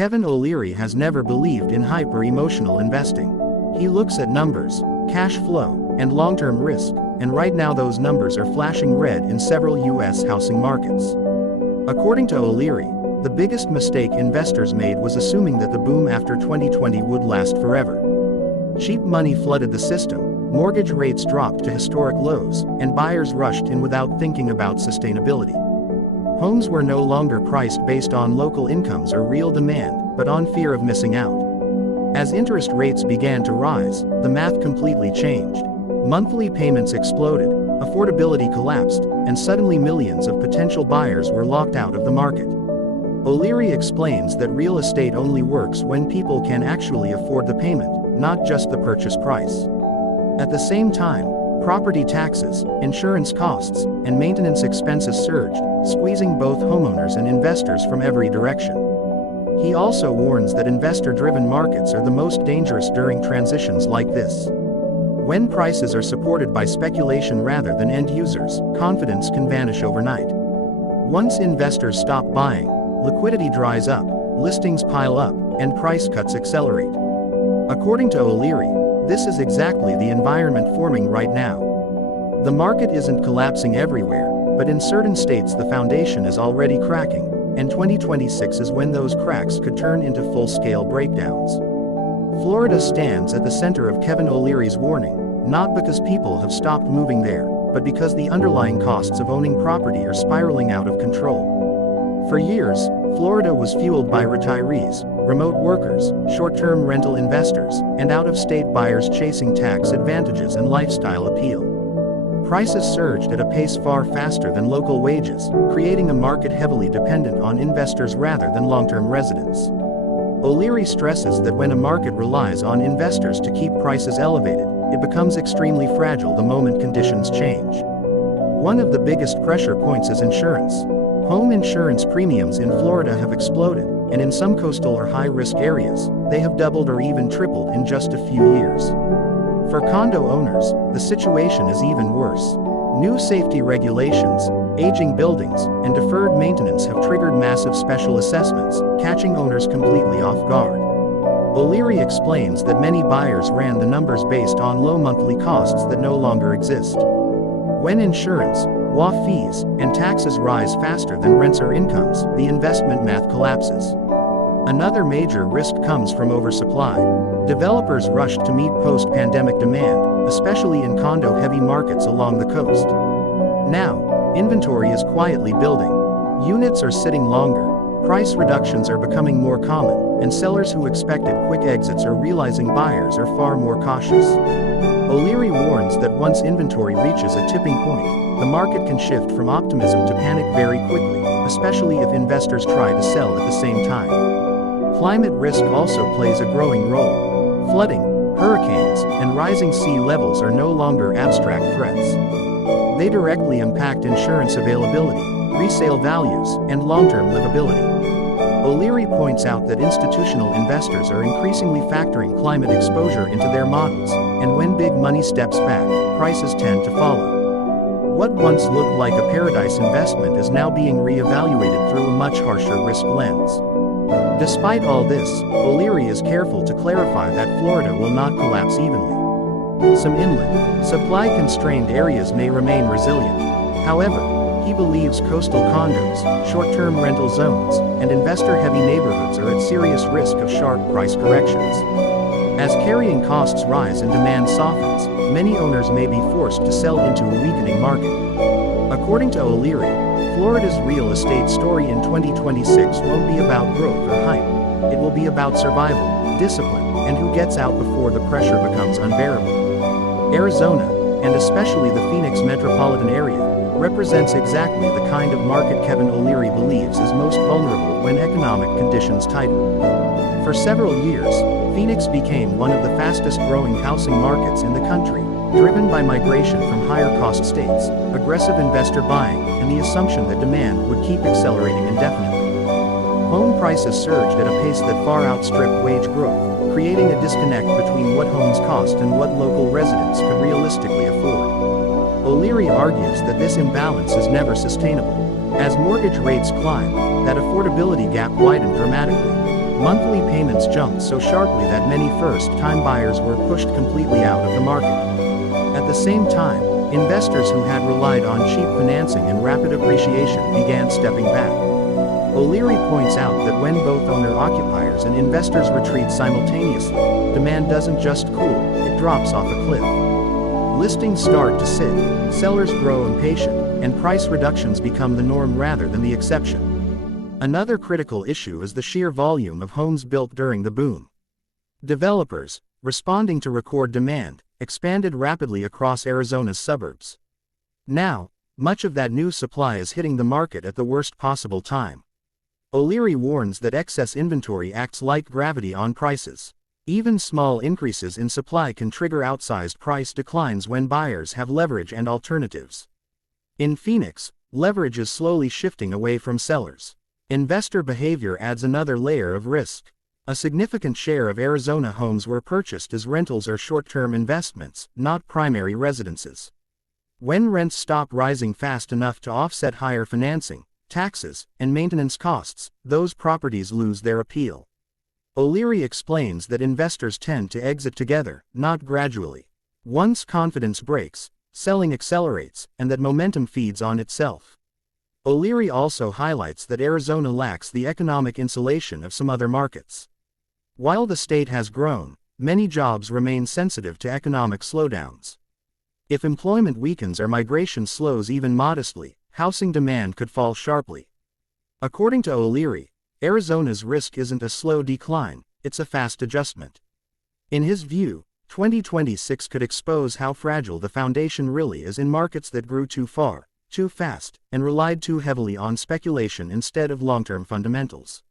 Kevin O'Leary has never believed in hyper-emotional investing. He looks at numbers, cash flow, and long-term risk, and right now those numbers are flashing red in several U.S. housing markets. According to O'Leary, the biggest mistake investors made was assuming that the boom after 2020 would last forever. Cheap money flooded the system, mortgage rates dropped to historic lows, and buyers rushed in without thinking about sustainability. Homes were no longer priced based on local incomes or real demand, but on fear of missing out. As interest rates began to rise, the math completely changed. Monthly payments exploded, affordability collapsed, and suddenly millions of potential buyers were locked out of the market. O'Leary explains that real estate only works when people can actually afford the payment, not just the purchase price. At the same time, property taxes, insurance costs, and maintenance expenses surged, squeezing both homeowners and investors from every direction. He also warns that investor-driven markets are the most dangerous during transitions like this. When prices are supported by speculation rather than end users, confidence can vanish overnight. Once investors stop buying, liquidity dries up, listings pile up, and price cuts accelerate. According to O'Leary, this is exactly the environment forming right now. The market isn't collapsing everywhere, but in certain states the foundation is already cracking, and 2026 is when those cracks could turn into full-scale breakdowns. Florida stands at the center of Kevin O'Leary's warning, not because people have stopped moving there, but because the underlying costs of owning property are spiraling out of control. For years, Florida was fueled by retirees, remote workers, short-term rental investors, and out-of-state buyers chasing tax advantages and lifestyle appeal. Prices surged at a pace far faster than local wages, creating a market heavily dependent on investors rather than long-term residents. O'Leary stresses that when a market relies on investors to keep prices elevated, it becomes extremely fragile the moment conditions change. One of the biggest pressure points is insurance. Home insurance premiums in Florida have exploded, and in some coastal or high-risk areas, they have doubled or even tripled in just a few years. For condo owners, the situation is even worse. New safety regulations, aging buildings, and deferred maintenance have triggered massive special assessments, catching owners completely off guard. O'Leary explains that many buyers ran the numbers based on low monthly costs that no longer exist. When insurance, WAF fees, and taxes rise faster than rents or incomes, the investment math collapses. Another major risk comes from oversupply. Developers rushed to meet post-pandemic demand, especially in condo-heavy markets along the coast. Now, inventory is quietly building. Units are sitting longer, price reductions are becoming more common, and sellers who expected quick exits are realizing buyers are far more cautious. O'Leary warns that once inventory reaches a tipping point, the market can shift from optimism to panic very quickly, especially if investors try to sell at the same time. Climate risk also plays a growing role. Flooding, hurricanes, and rising sea levels are no longer abstract threats. They directly impact insurance availability, resale values, and long-term livability. O'Leary points out that institutional investors are increasingly factoring climate exposure into their models, and when big money steps back, prices tend to follow. What once looked like a paradise investment is now being re-evaluated through a much harsher risk lens. Despite all this, O'Leary is careful to clarify that Florida will not collapse evenly. Some inland, supply-constrained areas may remain resilient. However, he believes coastal condos, short-term rental zones, and investor-heavy neighborhoods are at serious risk of sharp price corrections. As carrying costs rise and demand softens, many owners may be forced to sell into a weakening market. According to O'Leary, Florida's real estate story in 2026 won't be about growth or hype. It will be about survival, discipline, and who gets out before the pressure becomes unbearable. Arizona, and especially the Phoenix metropolitan area, represents exactly the kind of market Kevin O'Leary believes is most vulnerable when economic conditions tighten. For several years, Phoenix became one of the fastest-growing housing markets in the country, driven by migration from higher-cost states, aggressive investor buying, and the assumption that demand would keep accelerating indefinitely. Home prices surged at a pace that far outstripped wage growth, creating a disconnect between what homes cost and what local residents could realistically afford. O'Leary argues that this imbalance is never sustainable. As mortgage rates climb, that affordability gap widened dramatically. Monthly payments jumped so sharply that many first-time buyers were pushed completely out of the market. At the same time, investors who had relied on cheap financing and rapid appreciation began stepping back. O'Leary points out that when both owner-occupiers and investors retreat simultaneously, demand doesn't just cool, it drops off a cliff. Listings start to sit, sellers grow impatient, and price reductions become the norm rather than the exception. Another critical issue is the sheer volume of homes built during the boom. Developers, responding to record demand, expanded rapidly across Arizona's suburbs. Now, much of that new supply is hitting the market at the worst possible time. O'Leary warns that excess inventory acts like gravity on prices. Even small increases in supply can trigger outsized price declines when buyers have leverage and alternatives. In Phoenix, leverage is slowly shifting away from sellers. Investor behavior adds another layer of risk. A significant share of Arizona homes were purchased as rentals or short-term investments, not primary residences. When rents stop rising fast enough to offset higher financing, taxes, and maintenance costs, those properties lose their appeal. O'Leary explains that investors tend to exit together, not gradually. Once confidence breaks, selling accelerates, and that momentum feeds on itself. O'Leary also highlights that Arizona lacks the economic insulation of some other markets. While the state has grown, many jobs remain sensitive to economic slowdowns. If employment weakens or migration slows even modestly, housing demand could fall sharply. According to O'Leary, Arizona's risk isn't a slow decline, it's a fast adjustment. In his view, 2026 could expose how fragile the foundation really is in markets that grew too far, too fast, and relied too heavily on speculation instead of long-term fundamentals.